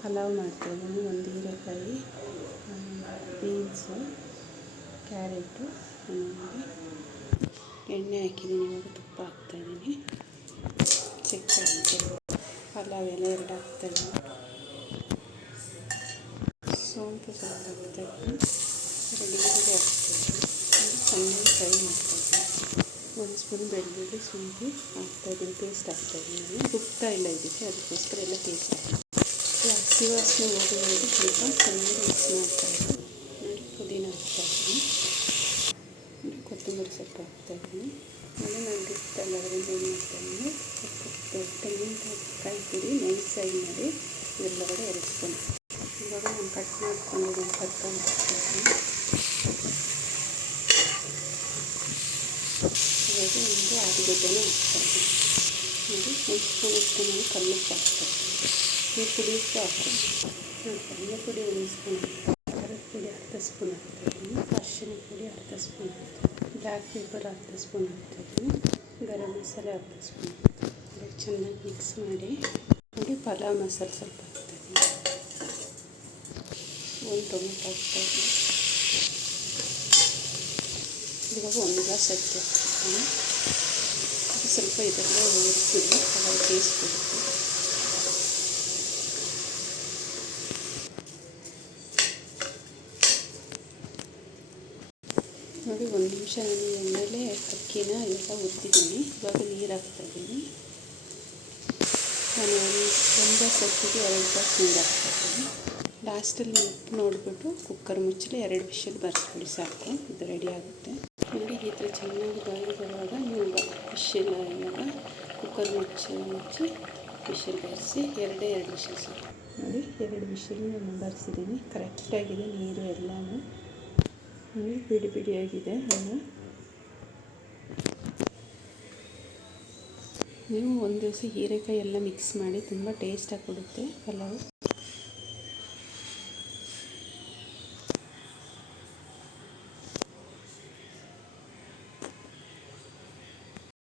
ಪಲಾವ್ ಮಾಡ್ತಾಯಿದ್ದೀನಿ. ಒಂದು ಹೀರೆಕಾಯಿ, ಬೀನ್ಸು, ಕ್ಯಾರೆಟು, ಆಮೇಲೆ ಎಣ್ಣೆ ಹಾಕಿದ್ದೀನಿ. ಇವಾಗ ತುಪ್ಪ ಹಾಕ್ತಾಯಿದ್ದೀನಿ, ಚಕ್ಕೆ ಹಾಕ್ತಾಯಿದ್ದೀನಿ, ಪಲಾವ್ ಎಲೆ 2 ಹಾಕ್ತಾಯಿದ್ದೀನಿ, ಸೋಂಪು ಸ್ವಲ್ಪ ಹಾಕ್ತಾಯಿದ್ದೀನಿ, 2 ಈರುಳ್ಳಿ ಹಾಕ್ತಾಯಿದ್ದೀನಿ, ಸಣ್ಣಗೆ ಫ್ರೈ ಮಾಡ್ತಾಯಿದ್ದೀನಿ. 1 ಸ್ಪೂನ್ ಬೆಳ್ಳುಳ್ಳಿ ಶುಂಠಿ ಹಾಕ್ತಾಯಿದ್ದೀನಿ, ಪೇಸ್ಟ್ ಹಾಕ್ತಾಯಿದ್ದೀನಿ. ರುಬ್ತಾ ಇಲ್ಲ ಇದಕ್ಕೆ, ಅದಕ್ಕೋಸ್ಕರ ಎಲ್ಲ ಪೇಸ್ಟ್ ಹಾಕ್ತೀನಿ. ಹಸಿ ವಾಸನೆ ಹೋಗೋವರೆಗೂ ಸ್ವಲ್ಪ ಚೆನ್ನಾಗಿ ಮಿಕ್ಸ್ ಮಾಡ್ತಾಯಿದ್ದೀನಿ. ನೋಡಿ, ಪುದೀನ ಹಾಕ್ತಾಯಿದ್ದೀನಿ, ನೋಡಿ ಕೊತ್ತಂಬರಿ ಸೊಪ್ಪು ಹಾಕ್ತಾಯಿದ್ದೀನಿ. ಆಮೇಲೆ ನಾನು ರುಬ್ತಲ್ಲ ಅದರಿಂದ ಏನು ಮಾಡ್ತಾಯಿದ್ದೀನಿ, ತೆಂಗಿನಕಾಯಿ ಪುಡಿ ನೈಸಾಗಿ ಮಾಡಿ ಇದರೊಳಗಡೆ 2 ಸ್ಪೂನ್. ಇವಾಗ ನಾನು ಕಟ್ ಮಾಡ್ಕೊಂಡಿದ್ದೀನಿ ತರಕಾರಿ ಹಾಕ್ತಾಯಿದ್ದೀನಿ. ಇವಾಗ ಒಂದು ಆಲೂಗಡ್ಡೆನೂ ಹಾಕ್ತಾಯಿದ್ದೀನಿ. ನೋಡಿ, 1 ಸ್ಪೂನ್ ಅಷ್ಟು ನಾನು ಕಲ್ಲುಪ್ಪು ಹಾಕ್ತಾಯಿದ್ದೀನಿ. ಈ ಪುಡಿ ಉಪ್ಪು ಹಾಕ್ತೀನಿ. ನೋಡಿ, ಅರಿಶಿನ ಪುಡಿ 1 ಸ್ಪೂನ್ ಹಾಕ್ತೀನಿ, ಖಾರದ ಪುಡಿ ಅರ್ಧ ಸ್ಪೂನ್ ಹಾಕ್ತಾಯಿದ್ದೀನಿ, ಅರಿಶಿನ ಪುಡಿ ಅರ್ಧ ಸ್ಪೂನ್ ಹಾಕ್ತೀನಿ, ಬ್ಲ್ಯಾಕ್ ಪೇಪರ್ ಅರ್ಧ ಸ್ಪೂನ್ ಹಾಕ್ತಾಯಿದ್ದೀನಿ, ಗರಂ ಮಸಾಲೆ ಅರ್ಧ ಸ್ಪೂನ್ ಹಾಕ್ತೀನಿ. ಚೆನ್ನಾಗಿ ಮಿಕ್ಸ್ ಮಾಡಿ ನೋಡಿ, ಪಲಾವ್ ಮಸಾಲೆ ಸ್ವಲ್ಪ ಹಾಕ್ತಾಯಿದ್ದೀನಿ, 1 ಟೊಮೆಟೊ ಹಾಕ್ತಾಯಿದ್ದೀನಿ. ಇವಾಗ 1 ಗ್ಲಾಸ್ ಅಕ್ಕಿ ಹಾಕ್ತೀನಿ. ಸ್ವಲ್ಪ ಇದರಲ್ಲೇ ಹುರಿಸ್ಬಿಡಿ, ಪಲಾವ್ ಟೇಸ್ಟ್ ಕೊಡುತ್ತೆ. ನೋಡಿ, 1 ನಿಮಿಷ ನಾನು ಎಣ್ಣೆಲೆ ಅಕ್ಕಿನ ಎಲ್ಲ ಹುರಿದಿದ್ದೀನಿ. ಇವಾಗ ನೀರು ಹಾಕ್ತಾಯಿದ್ದೀನಿ. ನಾನು ಒಂದು ಗ್ಲಾಸ್ ಅಕ್ಕಿಗೆ 2 ಗ್ಲಾಸ್ ನೀರು ಹಾಕ್ತಾಯಿದ್ದೀನಿ. ಲಾಸ್ಟಲ್ಲಿ ಉಪ್ಪು ನೋಡಿಬಿಟ್ಟು ಕುಕ್ಕರ್ ಮುಚ್ಚಲಿ 2 ವಿಷಲ್ ಬರ್ಸ್ಬಿಡಿ, ಸಾಕು, ಇದು ರೆಡಿ ಆಗುತ್ತೆ. ನೋಡಿ, ಈ ಥರ ಚೆನ್ನಾಗಿ ಬಾಯಿ ಬರುವಾಗ ನೀವು ವಿಷಲ್ ಇವಾಗ ಕುಕ್ಕರ್ ಮುಚ್ಚಿ ವಿಷಲ್ ಬರೆಸಿ 2 ವಿಷಲ್ ಸಾಕು. ನೋಡಿ, 2 ವಿಷಲ್ ನಾನು ಬರೆಸಿದ್ದೀನಿ. ಕರೆಕ್ಟಾಗಿದೆ ನೀರು ಎಲ್ಲನೂ. ನೋಡಿ, ಬಿಡಿ ಬಿಡಿಯಾಗಿದೆ ಅನ್ನ. ನೀವು ಒಂದು ದಿವಸ ಹೀರೆಕಾಯಿ ಎಲ್ಲ ಮಿಕ್ಸ್ ಮಾಡಿ ತುಂಬ ಟೇಸ್ಟಾಗಿ ಕೊಡುತ್ತೆ ಪಲಾವು.